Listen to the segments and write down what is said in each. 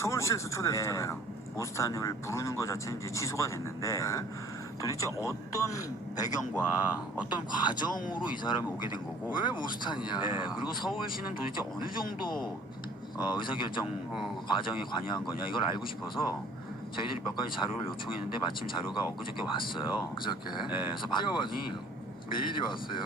서울시에서 초대했잖아요. 예, 모스탄을 부르는 것 자체는 이제 취소가 됐는데 네. 도대체 어떤 배경과 어떤 과정으로 이 사람이 오게 된 거고 왜 모스탄이야? 네, 그리고 서울시는 도대체 어느 정도 어, 의사결정 어. 과정에 관여한 거냐 이걸 알고 싶어서 저희들이 몇 가지 자료를 요청했는데 마침 자료가 엊그저께 왔어요. 그저께 네, 그래서 봤더니. 메일이 왔어요.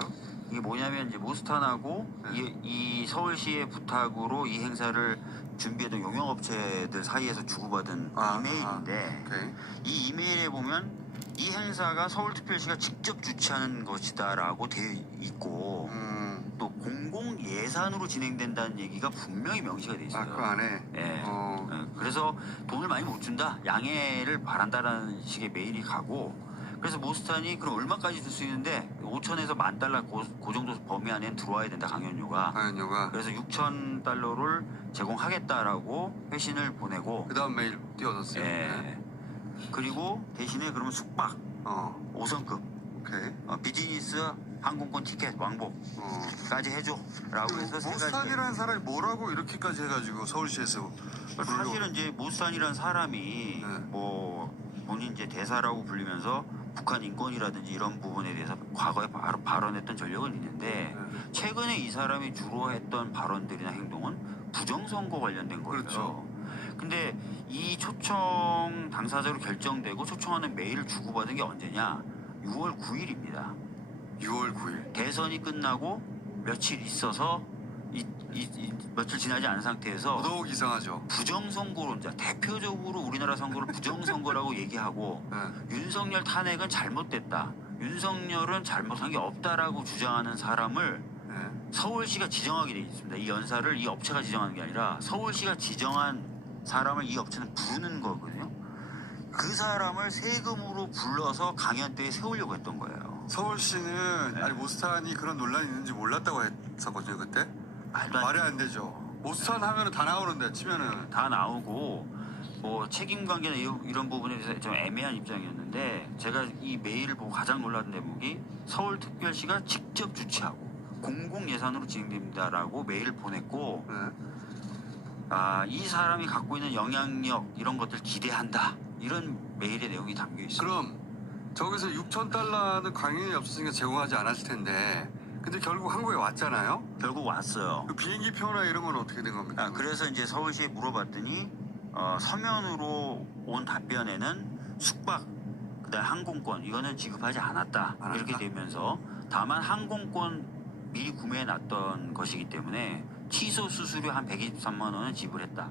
이게 뭐냐면 이제 모스탄하고 네. 이, 이 서울시의 부탁으로 이 행사를 준비했던 용역업체들 사이에서 주고받은 아, 이메일인데 오케이. 이 이메일에 보면 이 행사가 서울특별시가 직접 주최하는 것이다라고 되어 있고 음. 또 공공 예산으로 진행된다는 얘기가 분명히 명시가 돼 있어요. 아, 그 안에. 예. 어. 어, 그래서 돈을 많이 못 준다, 양해를 바란다라는 식의 메일이 가고, 그래서 모스탄이 그럼 얼마까지 줄수 있는데 5천에서 만 달러 그, 그 정도 범위 안에 들어와야 된다 강연료가. 강연료가. 그래서 6천 달러를 제공하겠다라고 회신을 보내고, 그 다음 메일 띄워줬어요. 예. 네. 그리고 대신에 그러면 숙박 어. 5성급 오케이. 어, 비즈니스 항공권 티켓 왕복까지 어. 해줘라고 해서. 모스탄이라는 사람이 뭐라고 이렇게까지 해가지고 서울시에서 부르려고 사실은 이제 모스탄이라는 사람이 네. 뭐 본인 이제 대사라고 불리면서 북한 인권이라든지 이런 부분에 대해서 과거에 바로 발언했던 전력은 있는데 네. 최근에 이 사람이 주로 했던 발언들이나 행동은 부정선거 관련된 거예요. 그렇죠. 근데 이 초청 당사자로 결정되고 초청하는 메일을 주고받은 게 언제냐? 6월 9일입니다. 6월 9일. 대선이 끝나고 며칠 있어서 이, 이- 이- 며칠 지나지 않은 상태에서 더더욱 이상하죠. 부정선거론자 대표적으로 우리나라 선거를 부정선거라고 얘기하고 네. 윤석열 탄핵은 잘못됐다. 윤석열은 잘못한 게 없다라고 주장하는 사람을 네. 서울시가 지정하게 돼 있습니다. 이 연사를 이 업체가 지정하는 게 아니라 서울시가 지정한 사람을 이 업체는 부르는 거거든요. 그 사람을 세금으로 불러서 강연 때에 세우려고 했던 거예요. 서울시는 네. 아니 모스탄이 그런 논란이 있는지 몰랐다고 했었거든요 그때. 말도 안 말이 안 되죠. 모스탄 하면은 다 나오는데 치면은 다 나오고 뭐 책임 관계나 이- 이런 부분에 대해서 좀 애매한 입장이었는데 제가 이 메일을 보고 가장 놀랐던 대목이 서울특별시가 직접 주최하고 공공 예산으로 진행됩니다라고 메일을 보냈고 네. 아, 이 사람이 갖고 있는 영향력 이런 것들 기대한다 이런 메일의 내용이 담겨 있어요. 그럼 저기서 6천 달러는 강연이 없었으니까 제공하지 않았을 텐데 근데 결국 한국에 왔잖아요. 결국 왔어요. 그 비행기 표나 이런 건 어떻게 된 겁니까? 아, 그래서 이제 서울시에 물어봤더니 어, 서면으로 온 답변에는 숙박 그다음 항공권 이거는 지급하지 않았다 않았다? 이렇게 되면서 다만 항공권 미리 구매해 놨던 것이기 때문에 취소 수수료 한 123만 원은 지불했다